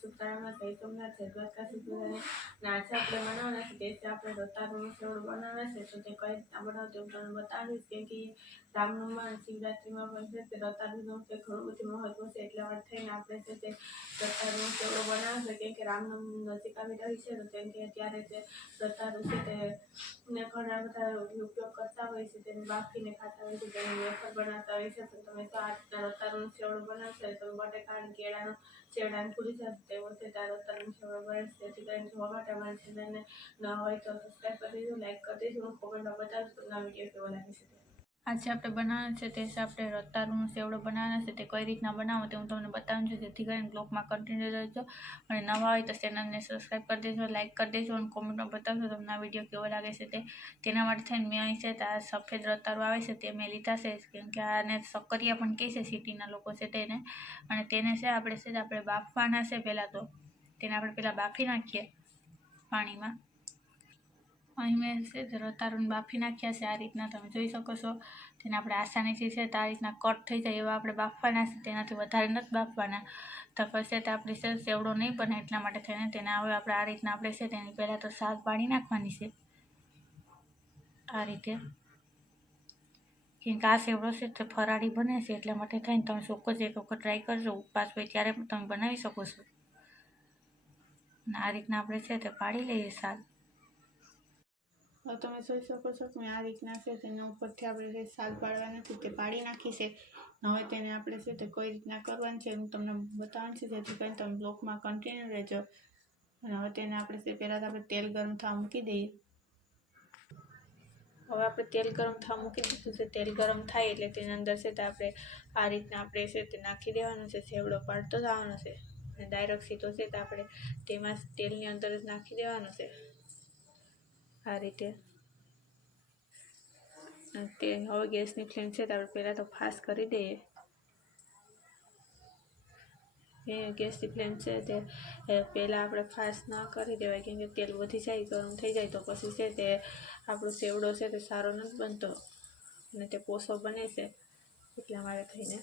સુતારામાં જય સોમનાથ જય દ્વારકાધીશ બધાને. આજે આપણે બનાવવાના છે તે આપણે રતાળુનું સેવડું બનાવવાના છે. તો તે કઈ રીતના બનાવવું હું તમને બતાવીશ. કેમ કે રામનવમીમાં શિવરાત્રીમાં પણ છે તે રતાળુનું તે ઘણું બધું મહત્વ છે. એટલા માટે થઈને આપણે છે તે રતાળુનો સેવડો બનાવશે. કેમ કે રામનવમી નજીક આવી રહી છે તો કેમ કે ત્યારે તે રતાળું છે તે ઘણા બધા ઉપયોગ કરતા હોય છે. તેને બાફીને ખાતા હોય છે, તેની વેફર બનાવતા હોય છે. તો તમે તો આ રીતના રતાળુનું સેવડો બનાવશે તો બટેકા અને કેળાનો સેવડાને ભૂલી જશે તેવો છે ત્યાં રતાળુનો સેવડો બનાવશે. તેથી કરીને જોવા માટે અમારી ચેનલને ન હોય તો સબસ્ક્રાઈબ કરી દેજો, લાઈક કરી દેજો, કોમેન્ટમાં બતાવજો તમને આ વિડીયો કેવો લાગે છે. આજે આપણે બનાવવાનું છે તે આપણે રતાળુનો સેવડો બનાવવાનો છે. તે કઈ રીતના બનાવો તે હું તમને બતાવું છું. જેથી કરીને બ્લોગમાં કન્ટિન્યુ રહેજો અને નવા હોય તો ચેનલને સબસ્ક્રાઈબ કરી દેજો, લાઈક કરી દેજો અને કોમેન્ટમાં બતાવજો તમને આ વિડીયો કેવો લાગે છે તે. તેના માટે થઈને મેં અહીં છે તો આ સફેદ રતાળું આવે છે તે મેં લીધા છે. કેમ કે આને સક્કરિયા પણ કહે છે સિટીના લોકો છે તેને. અને તેને છે આપણે બાફવાના છે. પહેલાં તો તેને આપણે પહેલાં બાફી નાખીએ પાણીમાં. અહીં મેં છે રતાળુને બાફી નાખ્યા છે. આ રીતના તમે જોઈ શકો છો. તેને આપણે આસાનીથી છે તો આ રીતના કટ થઈ જાય એવા આપણે બાફવાના છે. તેનાથી વધારે નથી બાફવાના. તો પછી તે આપણી છે સેવડો નહીં બને એટલા માટે થઈને તેને હવે આપણે આ રીતના આપણે છે તેની પહેલાં તો સાલ પાડી નાખવાની છે આ રીતે. કેમ કે આ સેવડો છે તે ફરાળી બને છે એટલા માટે થઈને તમે ચોક્કસ એક વખત ટ્રાય કરજો. ઉપવાસ હોય ત્યારે પણ તમે બનાવી શકો છો. અને આ રીતના આપણે છે તે પાડી લઈએ સાલ. તમે જોઈ શકો છો કે આ રીતના છે તેના ઉપરથી આપણે સાલ પાડવાના છે તે પાડી નાખી છે. હવે તેને આપણે છે તે કઈ રીતના કરવાનું છે હું તમને બતાવવાનું છે. જેથી કરીને તમે બ્લોગમાં કન્ટિન્યુ રહેજો. અને હવે તેને આપણે છે પહેલાં તો આપણે તેલ ગરમ થવા મૂકી દઈએ. હવે આપણે તેલ ગરમ થવા મૂકી દીધું છે. તેલ ગરમ થાય એટલે તેની અંદર છે તો આપણે આ રીતના આપણે છે તે નાખી દેવાનું છે. સેવડો પાડતો જવાનો છે અને ડાયરેક્ટ સીધો છે તો આપણે તેમાં તેલની અંદર જ નાખી દેવાનો છે આ રીતે. તે હવે ગેસની ફ્લેમ છે તો આપણે પહેલાં તો ફાસ્ટ કરી દઈએ. ગેસની ફ્લેમ છે તે પહેલાં આપણે ફાસ્ટ ના કરી દેવાય. કેમ કે તેલ વધી જાય, ગરમ થઈ જાય તો પછી છે તે આપણો સેવડો છે તે સારો નથી બનતો અને તે પોસો બને છે. એટલા માટે થઈને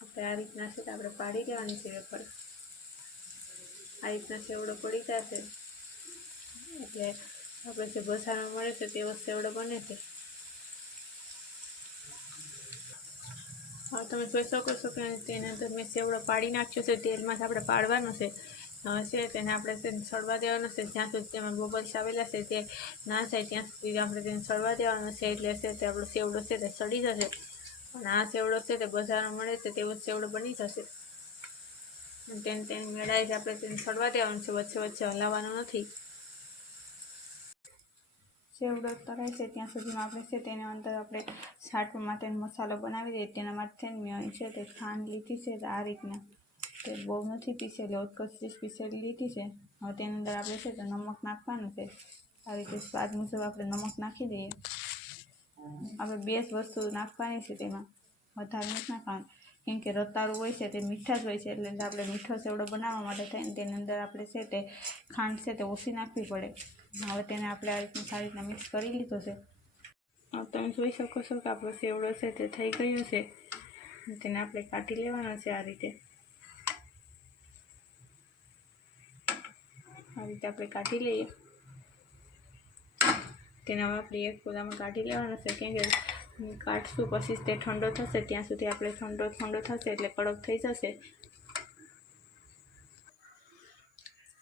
આપણે આ રીતના છે તો આપણે પાડી દેવાની છે વેફર. આ રીતના સેવડો પડી જશે એટલે આપણે જે બજારમાં મળે છે તેવો સેવડો બને છે. હવે તમે જોઈ શકો છો કે તેની અંદર મેં સેવડો પાડી નાખ્યો છે. તેલમાં જ આપણે પાડવાનો છે. હવે છે તેને આપણે તેને સળવા દેવાનો છે. જ્યાં સુધી તેમાં બબલ્સ આવેલા છે તે ના થાય ત્યાં સુધી આપણે તેને સળવા દેવાનો છે. એટલે છે તે આપણો સેવડો છે તે સડી જશે. અને આ સેવડો છે તે બજારમાં મળે છે તેવો સેવડો બની જશે. તેની મેળાએ જ આપણે તેને સળવા દેવાનું છે. વચ્ચે વચ્ચે હલાવવાનું નથી. સેવડો તળાય છે ત્યાં સુધીમાં આપણે છે તેની અંદર આપણે છાંટવા માટેનો મસાલો બનાવી દઈએ. તેના માટે મેં અહીં છે તે ખાંડ લીધી છે આ રીતના. તે બહુ નથી પીસેલી, ઓછકચીસ પીસેલી લીધી છે. હવે તેની અંદર આપણે છે તો નમક નાખવાનું છે. આ રીતે સ્વાદ મુજબ આપણે નમક નાખી દઈએ. આપણે બે જ વસ્તુ નાખવાની છે તેમાં, વધારે નથી નાખવાનું. કેમ કે રતાળું હોય છે તે મીઠા જ હોય છે એટલે આપણે મીઠો સેવડો બનાવવા માટે થઈને તેની અંદર આપણે છે તે ખાંડ છે તે ઓછી નાખવી પડે. હવે તેને આપણે આ રીતના સારી રીતના મિક્સ કરી લીધો છે. તમે જોઈ શકો છો કે આપણો સેવડો છે તે થઈ ગયો છે. તેને આપણે કાઢી લેવાનો છે આ રીતે. આ રીતે આપણે કાઢી લઈએ. તેને હવે આપણે એક પોતામાં કાઢી લેવાનો છે. કેમ કે કાઢશું પછી તે ઠંડો થશે ત્યાં સુધી આપણે ઠંડો થશે એટલે કડક થઈ જશે.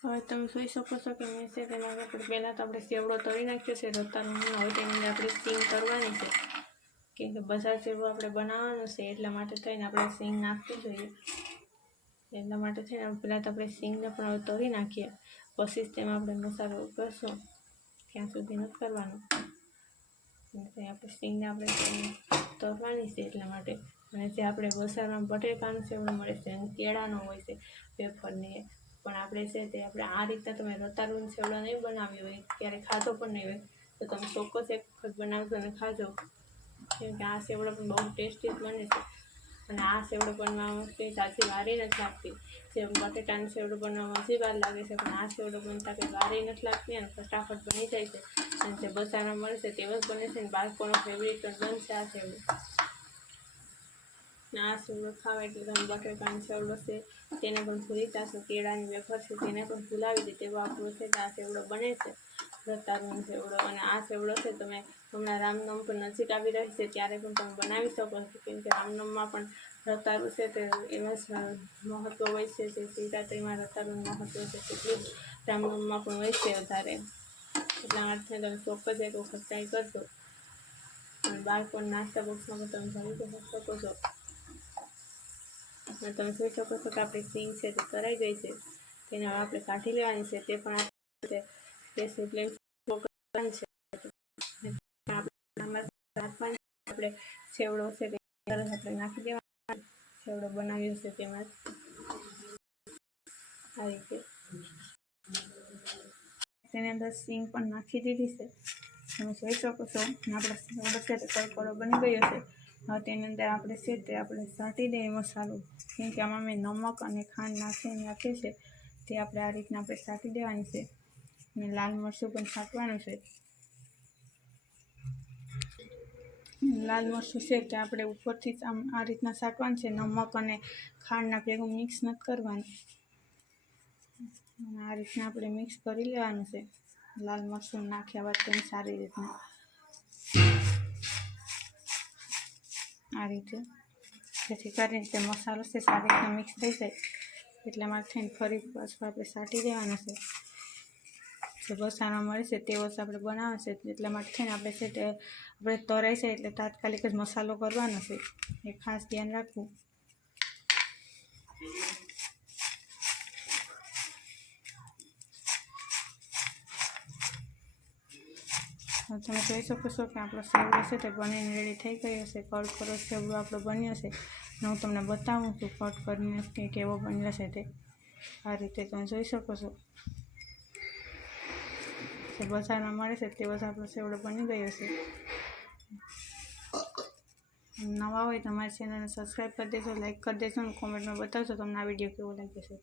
હવે તમે જોઈ શકો છો કે મેં છે તેમાં આપણે પહેલાં તો આપણે સેવડો તળી નાખ્યો છે રતાળુનો. હવે તેની અંદર આપણે સિંગ કરવાની છે. કેમ કે બજાર સેવડો આપણે બનાવવાનો છે એટલા માટે થઈને આપણે સિંગ નાખવી જોઈએ. એટલા માટે થઈને પહેલાં તો આપણે સિંગને પણ હવે તળી નાખીએ. પછી તેમાં આપણે મસાલો કરશું. ત્યાં સુધી નથી કરવાનું. આપણે સિંગને આપણે તળવાની છે એટલા માટે. અને જે આપણે બજારમાં બટેકાનો સેવડો મળે છે અને કેળાનો હોય છે વેફરની, પણ આપણે છે તે આપણે આ રીતના તમે રતાળુનો સેવડો નહીં બનાવ્યો હોય, ક્યારે ખાધો પણ નહીં હોય તો તમે ચોક્કસ એક વખત બનાવજો અને ખાજો. કેમ કે આ સેવડો પણ બહુ ટેસ્ટી બને છે. અને આ સેવડો બનાવવામાં કંઈ તાજી વારી નથી લાગતી. જે બટેટાનો સેવડો બનાવવામાં હજી વાર લાગે છે, પણ આ સેવડો બનતા કંઈ વારી નથી લાગતી અને ફટાફટ બની જાય છે. અને જે બજારમાં મળે છે તેવો જ બને છે અને બાળકોનો ફેવરિટ પણ બનશે આ સેવડો. ને આ સેવડો ખાવા એટલે તમે બટેકાનો સેવડો છે તેને પણ ભૂલી જશો, કેળાની વેફર છે તેને પણ ભૂલાવી દે તેવો આપણો છે આ સેવડો બને છે, રતાળુનો સેવડો. અને આ સેવડો છે તમે હમણાં રામનવમી પણ નજીક આવી રહી છે ત્યારે પણ તમે બનાવી શકો છો, કેમ કે રામનવમીમાં પણ રતાળું છે તે એમાં જ મહત્ત્વ હોય છે, જે શિવરાત્રિમાં રતાળુનું મહત્ત્વ છે તેટલું જ રામનવમીમાં પણ હોય છે વધારે. એટલા માટે તમે ચોક્કસ એક વખત ટ્રાય કરજો. અને બાળકોને નાસ્તા બોક્સમાં પણ તમે ભરી શકો છો. અને તમે જોઈ શકો છો કે આપણી સિંગ છે તે તરાઈ ગઈ છે, તેને હવે આપણે કાઢી લેવાની છે. તે પણ આપણે આપણે સેવડો છે તે તરત આપણે નાખી દેવાનો, સેવડો બનાવ્યો છે તેમાં આ રીતે તેની અંદર સિંગ પણ નાખી દીધી છે. તમે જોઈ શકો છો આપણો સેવડો છે તે કડકડો બની ગયો છે. હવે તેની અંદર આપણે છે તે આપણે સાંટી દઈએ મસાલો, કેમ કે આમાં મેં નમક અને ખાંડ નાખી છે તે આપણે આ રીતના આપણે સાંટી દેવાની છે. અને લાલ મરચું પણ છાંટવાનું છે. લાલ મરચું છે તે આપણે ઉપરથી જ આમ આ રીતના છાંટવાનું છે, નમક અને ખાંડના ભેગું મિક્સ નથી કરવાનું. અને આ રીતના આપણે મિક્સ કરી લેવાનું છે, લાલ મરચું નાખ્યા બાદ તેને સારી રીતના આ રીતે, જેથી કરીને તે મસાલો છે સારી રીતના મિક્સ થઈ જાય. એટલા માટે થઈને ફરી પાછું આપણે સાંટી દેવાનું છે. જે વસાણા મળે છે તેવો જ આપણે બનાવે છે, એટલા માટે થઈને આપણે છે તે આપણે તરાઈ છે એટલે તાત્કાલિક જ મસાલો કરવાનો છે, એ ખાસ ધ્યાન રાખવું. તમે જોઈ શકો છો કે આપણો સેવડો છે તે બનીને રેડી થઈ ગયો છે. કટ કરો સેવડો આપણો બન્યો છે. હું તમને બતાવું છું કટ કરીને કે કેવો બન્યો છે તે. આ રીતે તમે જોઈ શકો છો જે બજારમાં મળે છે તેવો જ આપણો સેવડો બની ગયો છે. નવા હોય તો અમારી ચેનલને સબસ્ક્રાઈબ કરી દેજો, લાઈક કરી દેજો અને કોમેન્ટમાં બતાવજો તમને આ વિડીયો કેવો લાગ્યો છે.